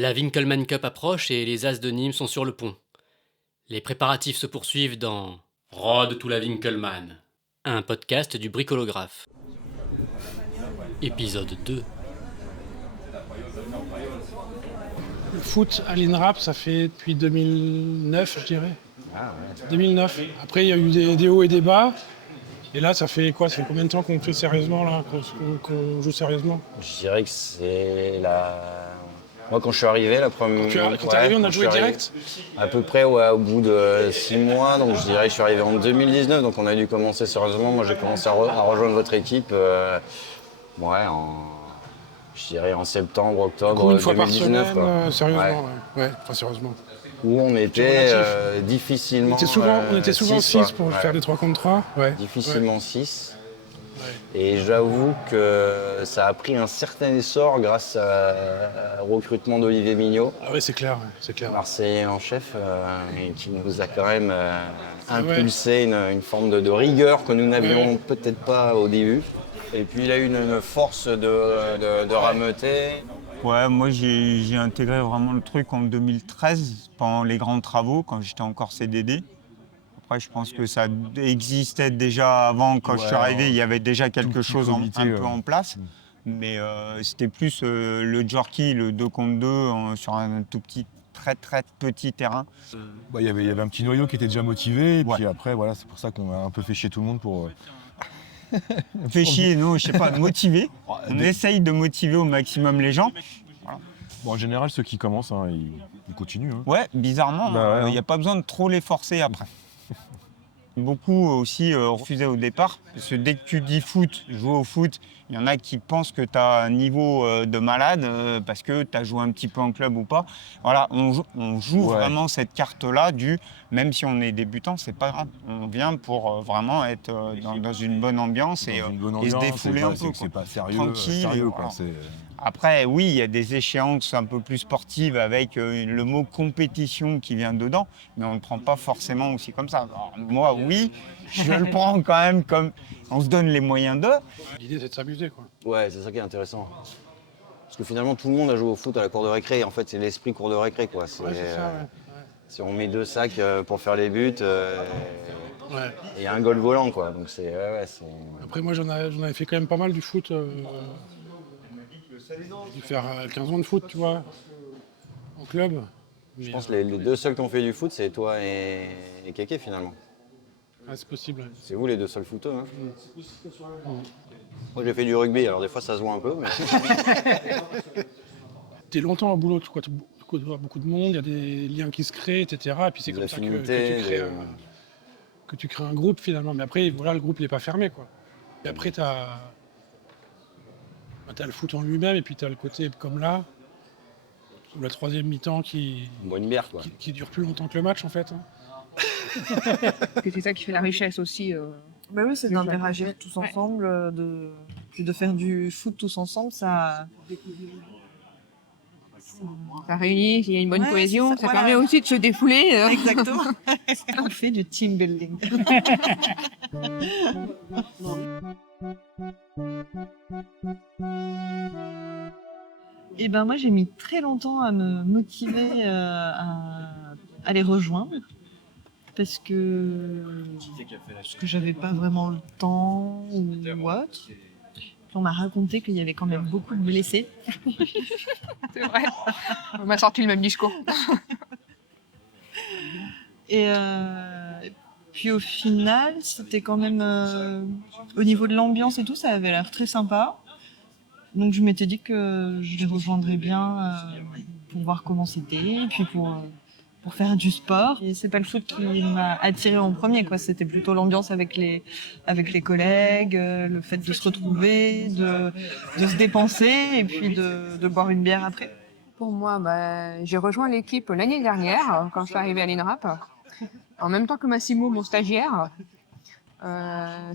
La Winkelmann Cup approche et les As de Nîmes sont sur le pont. Les préparatifs se poursuivent dans Rode to la Winkelmann, un podcast du bricolographe. Épisode 2. Le foot à l'INRAP, ça fait depuis 2009, je dirais. 2009. Après, il y a eu des hauts et des bas. Et là, ça fait quoi? Ça fait combien de temps qu'on fait sérieusement, là, qu'on joue sérieusement? Je dirais que c'est la... Moi, quand je suis arrivé, la première... Quand t'es arrivé, on a joué direct? À peu près, au bout de 6 mois. Donc, je dirais que je suis arrivé en 2019. Donc, on a dû commencer sérieusement. Moi, j'ai commencé à rejoindre votre équipe je dirais en septembre, octobre Une fois 2019. par semaine, sérieusement, ouais. Enfin, sérieusement. Où on était difficilement... On était souvent 6 pour faire des 3 contre 3. Ouais. Difficilement 6. Et j'avoue que ça a pris un certain essor grâce au recrutement d'Olivier Mignot. Ah ouais, c'est clair. Marseillais en chef, qui nous a quand même impulsé une forme de rigueur que nous n'avions peut-être pas au début. Et puis il a eu une force de rameuter. Ouais, moi j'ai intégré vraiment le truc en 2013, pendant les grands travaux, quand j'étais encore CDD. Après, je pense que ça existait déjà avant, quand je suis arrivé, il y avait déjà quelque chose un peu en place. Mais c'était plus le jerky, le 2 contre 2, sur un tout petit, très petit terrain. Il y avait un petit noyau qui était déjà motivé, et puis après, voilà, c'est pour ça qu'on a un peu fait chier tout le monde pour... Fait chier, non, je sais pas, motiver. On essaye de motiver au maximum les gens. Voilà. Bon, en général, ceux qui commencent, ils continuent. Ouais, bizarrement, il n'y a pas besoin de trop les forcer après. Beaucoup aussi refusaient au départ, parce que dès que tu dis foot, jouer au foot, il y en a qui pensent que tu as un niveau de malade parce que tu as joué un petit peu en club ou pas. Voilà, on joue vraiment cette carte-là même si on est débutant, c'est pas grave. On vient pour vraiment être dans une bonne ambiance et se défouler un peu. C'est pas sérieux, tranquille. Quoi. Après, oui, il y a des échéances un peu plus sportives avec le mot compétition qui vient dedans, mais on ne le prend pas forcément aussi comme ça. Alors, moi, oui, je le prends quand même comme on se donne les moyens d'eux. L'idée, c'est de s'amuser, quoi. Ouais, c'est ça qui est intéressant. Parce que finalement, tout le monde a joué au foot à la cour de récré. En fait, c'est l'esprit cour de récré, quoi. Si on met 2 sacs pour faire les buts, et un goal volant, quoi. Donc c'est... Après, moi, j'en avais fait quand même pas mal du foot. J'ai dû faire 15 ans de foot, tu vois, en club. Je pense que les 2 seuls qui ont fait du foot, c'est toi et Kéké, finalement. Ah, c'est possible. Ouais. C'est vous les 2 seuls footeux, hein. Moi, j'ai fait du rugby, alors des fois, ça se voit un peu, mais... T'es longtemps au boulot, tu vois beaucoup de monde, il y a des liens qui se créent, etc. Et puis c'est comme ça que tu crées un groupe, finalement. Mais après, voilà, le groupe, il n'est pas fermé, quoi. Et après, t'as le foot en lui-même, et puis t'as le côté, comme là, la troisième mi-temps qui boit une bière, quoi. Qui dure plus longtemps que le match, en fait. C'est ça qui fait la richesse aussi. Bah oui, c'est d'interagir tous ensemble, de faire du foot tous ensemble, ça réunit, il y a une bonne cohésion, ça permet aussi de se défouler. Exactement. On fait du team building. Et ben moi, j'ai mis très longtemps à me motiver à les rejoindre. Parce que j'avais pas vraiment le temps ou autre. Puis on m'a raconté qu'il y avait quand même beaucoup de blessés. C'est vrai. On m'a sorti le même discours. Et puis au final, c'était quand même... au niveau de l'ambiance et tout, ça avait l'air très sympa. Donc je m'étais dit que je les rejoindrais bien pour voir comment c'était. Et puis pour faire du sport. Et c'est pas le foot qui m'a attirée en premier, quoi. C'était plutôt l'ambiance avec les collègues, le fait de se retrouver, de se dépenser et puis de boire une bière après. Pour moi, j'ai rejoint l'équipe l'année dernière, quand je suis arrivée à l'INRAP, en même temps que Massimo, mon stagiaire.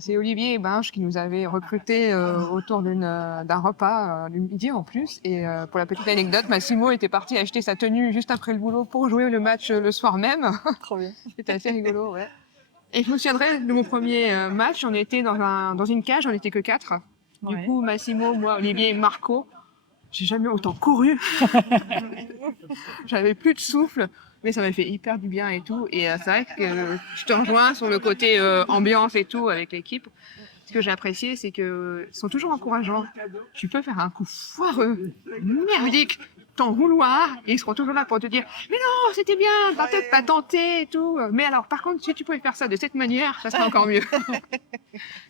C'est Olivier et Binge qui nous avaient recrutés autour d'un repas du midi en plus. Et pour la petite anecdote, Massimo était parti acheter sa tenue juste après le boulot pour jouer le match le soir même. Trop bien. C'était assez rigolo, ouais. Et je me souviendrai de mon premier match, on était dans une cage, on n'était que 4. Du coup, Massimo, moi, Olivier et Marco, J'ai jamais autant couru. J'avais plus de souffle, mais ça m'a fait hyper du bien et tout. Et c'est vrai que je te rejoins sur le côté ambiance et tout avec l'équipe. Ce que j'ai apprécié, c'est qu'ils sont toujours encourageants. Tu peux faire un coup foireux, merdique, ton vouloir, et ils seront toujours là pour te dire « Mais non, c'était bien, t'as tenté et tout. Mais alors, par contre, si tu pouvais faire ça de cette manière, ça serait encore mieux. »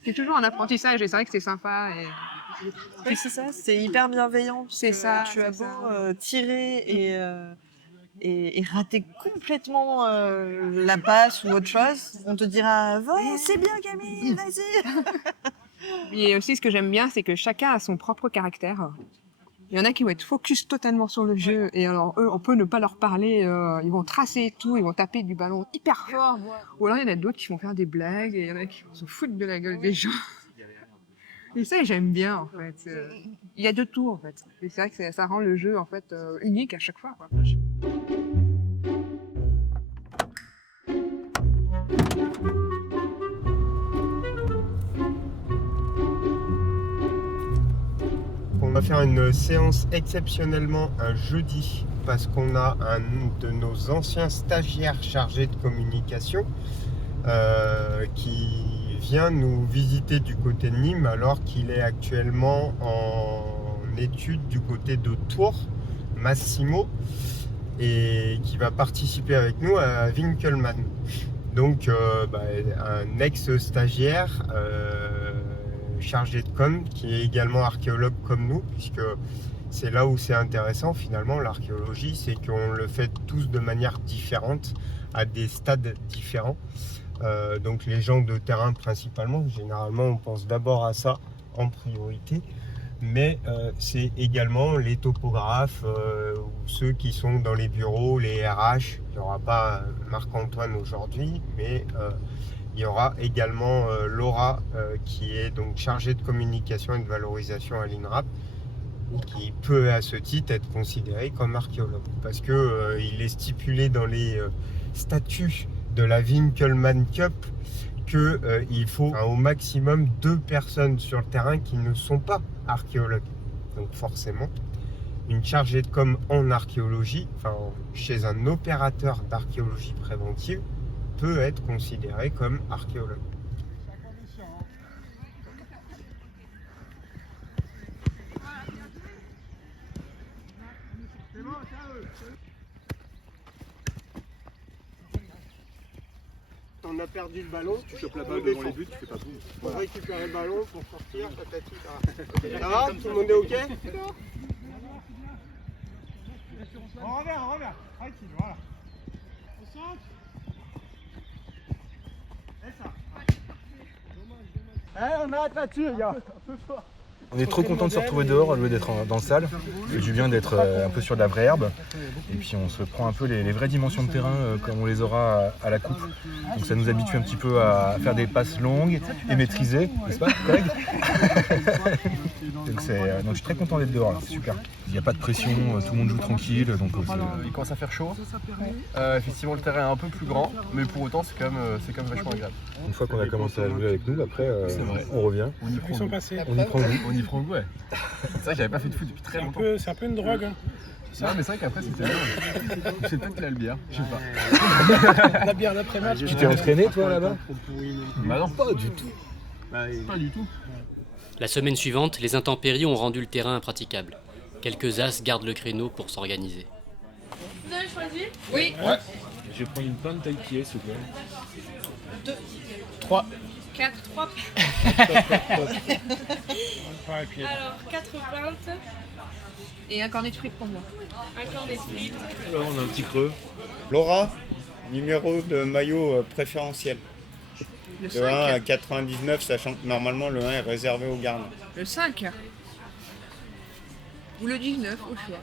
C'est toujours un apprentissage et c'est vrai que c'est sympa. Oui, c'est ça, c'est hyper bienveillant. C'est ça. Tu as beau tirer et rater complètement la passe ou autre chose, on te dira ouais, c'est bien Camille, vas-y. Et aussi, ce que j'aime bien, c'est que chacun a son propre caractère. Il y en a qui vont être focus totalement sur le jeu et alors eux, on peut ne pas leur parler, ils vont tracer tout, ils vont taper du ballon hyper fort. Ou alors il y en a d'autres qui vont faire des blagues et il y en a qui vont se foutre de la gueule des gens. Et ça, j'aime bien en fait. Il y a de tout en fait. Et c'est vrai que ça rend le jeu en fait unique à chaque fois, quoi. On va faire une séance exceptionnellement un jeudi parce qu'on a un de nos anciens stagiaires chargés de communication qui vient nous visiter du côté de Nîmes alors qu'il est actuellement en études du côté de Tours, Massimo, et qui va participer avec nous à Winkelmann. Donc un ex-stagiaire chargé de com, qui est également archéologue comme nous, puisque c'est là où c'est intéressant finalement, l'archéologie, c'est qu'on le fait tous de manière différente, à des stades différents. Donc les gens de terrain principalement, généralement on pense d'abord à ça en priorité, mais c'est également les topographes ou ceux qui sont dans les bureaux, les RH. Il n'y aura pas Marc-Antoine aujourd'hui, mais il y aura également Laura qui est donc chargée de communication et de valorisation à l'INRAP, qui peut à ce titre être considérée comme archéologue parce que il est stipulé dans les statuts de la Winkelmann Cup qu'il faut au maximum 2 personnes sur le terrain qui ne sont pas archéologues. Donc forcément, une chargée de com en archéologie, chez un opérateur d'archéologie préventive, peut être considéré comme archéologue. On a perdu le ballon, tu chopes la balle devant les buts, tu fais pas tout. On va récupérer le ballon pour sortir, patati. Ça va? Tout le monde est ok? On revient, tranquille, voilà. Au centre. On arrête là-dessus, les gars. On est trop content de se retrouver dehors au lieu d'être dans le salle. Ça fait du bien d'être un peu sur de la vraie herbe. Et puis on se prend un peu les vraies dimensions de terrain comme on les aura à la coupe. Donc ça nous habitue un petit peu à faire des passes longues et maîtrisées, n'est-ce pas, collègue? Donc je suis très content d'être dehors, là. C'est super. Il n'y a pas de pression, tout le monde joue tranquille. Donc, il commence à faire chaud. Effectivement, le terrain est un peu plus grand, mais pour autant, c'est quand même vachement agréable. Une fois qu'on a commencé à jouer avec nous, après, on revient. On y prend goût. On y prend goût, ouais. C'est vrai que j'avais pas fait de foot depuis très longtemps. C'est un peu une drogue. Hein. Non, mais c'est vrai qu'après, c'était bien. C'est peut-être la bière, je sais pas. La bière d'après-match. Tu t'es entraîné, toi, là-bas? Bah non, pas du tout. Pas du tout. La semaine suivante, les intempéries ont rendu le terrain impraticable. Quelques as gardent le créneau pour s'organiser. Vous avez choisi? Oui. Ouais. Je vais prendre une pinte taille pied, s'il vous plaît. 2, 3. 4, 3. Alors, 4 pintes. Et un cornet de frites pour moi. Un cornet de frites. Là, on a un petit creux. Laura, numéro de maillot préférentiel. Le Le 1 à 5. 99, sachant que normalement le 1 est réservé aux gardes. Le 5. Ou le 19, au choix.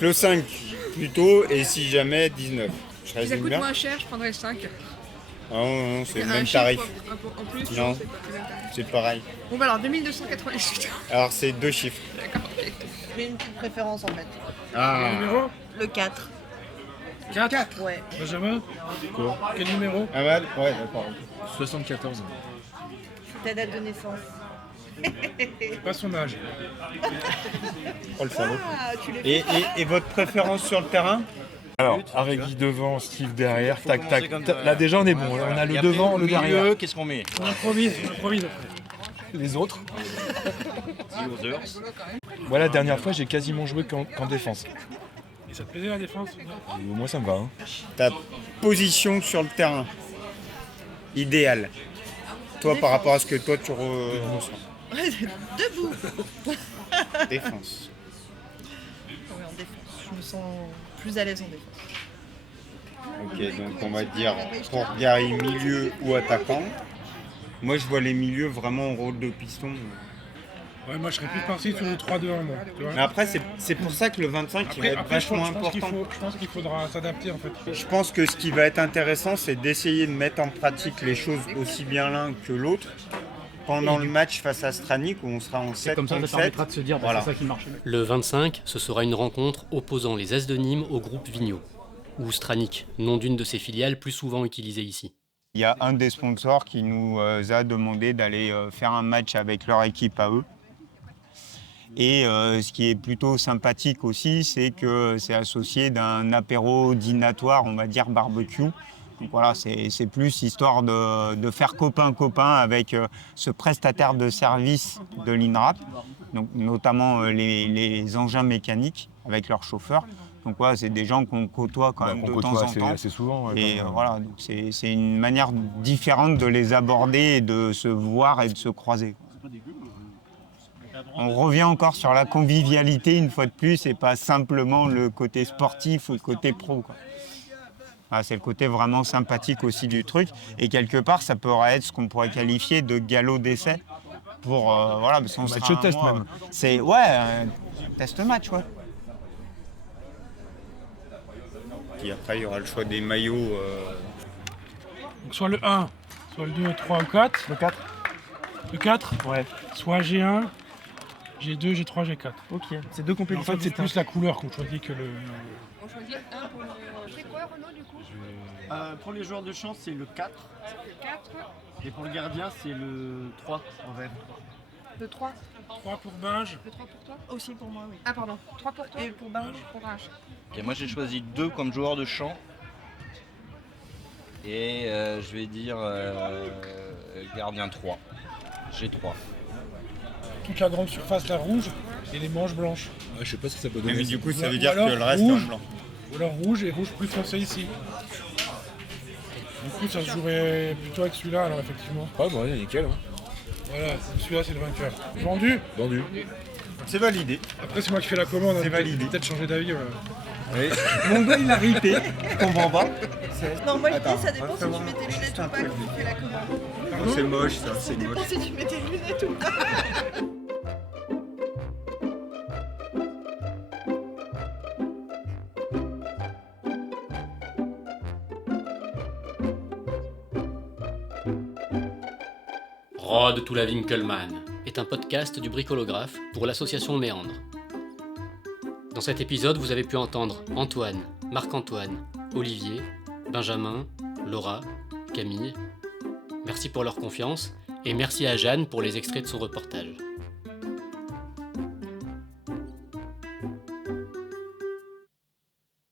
Le 5 plutôt, et si jamais 19. Je Si ça résume coûte bien. moins cher, je prendrais le 5. Ah non, c'est le Un même chiffre tarif. En plus, Non. c'est pas le même tarif. C'est pareil. Bon, bah alors 2288. Alors c'est 2 chiffres. D'accord, ok. J'ai une petite préférence en fait. Ah. Numéro Le 4. 4. Ouais. Benjamin. Quel numéro? Ahmad? Ouais, d'accord. 74. Ta date de naissance. C'est pas son âge. Oh le salaud. Ah, tu l'es Et votre préférence sur le terrain? Alors, avec Guy devant, Steve derrière, tac, tac. Là, déjà, on est bon. Là, on a le Et devant, après, le derrière. qu'est-ce qu'on met? On improvise après. Les autres. Voilà, la dernière fois, j'ai quasiment joué qu'en défense. Et ça te plaisait la défense? Moi, ça me va. Hein. Ta position sur le terrain idéale. Toi, par rapport à ce que toi, tu ressens. Debout. Défense. Oui, en défense. Je me sens plus à l'aise en défense. Ok, donc on va dire pour Gary, milieu ou attaquant. Moi, je vois les milieux vraiment en rôle de piston. Ouais, moi je serais plus parti sur le 3-2-1 moi. Tu vois. Mais après, c'est pour ça que le 25 il va être vachement important. Je pense qu'il faudra s'adapter en fait. Je pense que ce qui va être intéressant, c'est d'essayer de mettre en pratique les choses aussi bien l'un que l'autre pendant le match face à Stranik où on sera en 7 Comme ça, ça permettra de se dire, voilà. c'est ça qui marche. Le 25, ce sera une rencontre opposant les As de Nîmes au groupe Vigneault, ou Stranik, nom d'une de ses filiales plus souvent utilisée ici. Il y a un des sponsors qui nous a demandé d'aller faire un match avec leur équipe à eux. Et ce qui est plutôt sympathique aussi, c'est que c'est associé d'un apéro dînatoire, on va dire barbecue. Donc voilà, c'est plus histoire de faire copain-copain avec ce prestataire de service de l'INRAP, donc notamment les engins mécaniques avec leurs chauffeurs. Donc voilà, c'est des gens qu'on côtoie quand même de temps en temps. Assez souvent. Ouais, et voilà, donc c'est une manière différente de les aborder et de se voir et de se croiser. On revient encore sur la convivialité une fois de plus et pas simplement le côté sportif ou le côté pro, quoi. Ah, c'est le côté vraiment sympathique aussi du truc. Et quelque part, ça pourrait être ce qu'on pourrait qualifier de galop d'essai. Pour, voilà, parce qu'on match test même. C'est, ouais, test match, ouais. Puis après, il y aura le choix des maillots. Donc soit le 1, soit le 2, 3 ou 4. Le 4. Le 4 Ouais. Soit G1, G2, G3, G4. Ok. C'est deux En compétitions. fait, c'est plus la couleur qu'on choisit que le... On choisit un pour le... C'est quoi Renaud du coup? Pour les joueurs de champ, c'est le 4. Le 4, Et pour le gardien, c'est le 3 en vert. le 3. 3 pour Binge. Le 3 pour toi? Aussi pour moi, oui. Ah pardon, 3 pour toi? Et pour Binge? Pour H. Ok, moi j'ai choisi 2 comme joueur de champ. Et je vais dire gardien 3. G3. Toute la grande surface, la rouge, et les manches blanches. Je sais pas ce que ça peut donner. Mais du coup, ça veut Ou dire que alors le reste est en rouge. blanc. Ou alors rouge et rouge plus foncé ici. Du coup, ça se jouerait plutôt avec celui-là, alors effectivement. Ouais, bon, ouais, nickel. Hein. Voilà, celui-là, c'est le vainqueur. Vendu. Vendu. C'est validé. Après, c'est moi qui fais la commande. C'est validé. Peut-être changer d'avis. Voilà. Oui. Mon gars, il a ripé. Je comprends pas. Non, moi Attends, l'idée, ça dépend si fais-moi tu mets tes lunettes ou pas quand tu fais la commande. C'est moche, ça, Ça c'est moche. dépend si tu mets tes lunettes ou pas. Rod to la Winkelmann est un podcast du bricolographe pour l'association Méandre. Dans cet épisode, vous avez pu entendre Antoine, Marc-Antoine, Olivier, Benjamin, Laura, Camille. Merci pour leur confiance et merci à Jeanne pour les extraits de son reportage.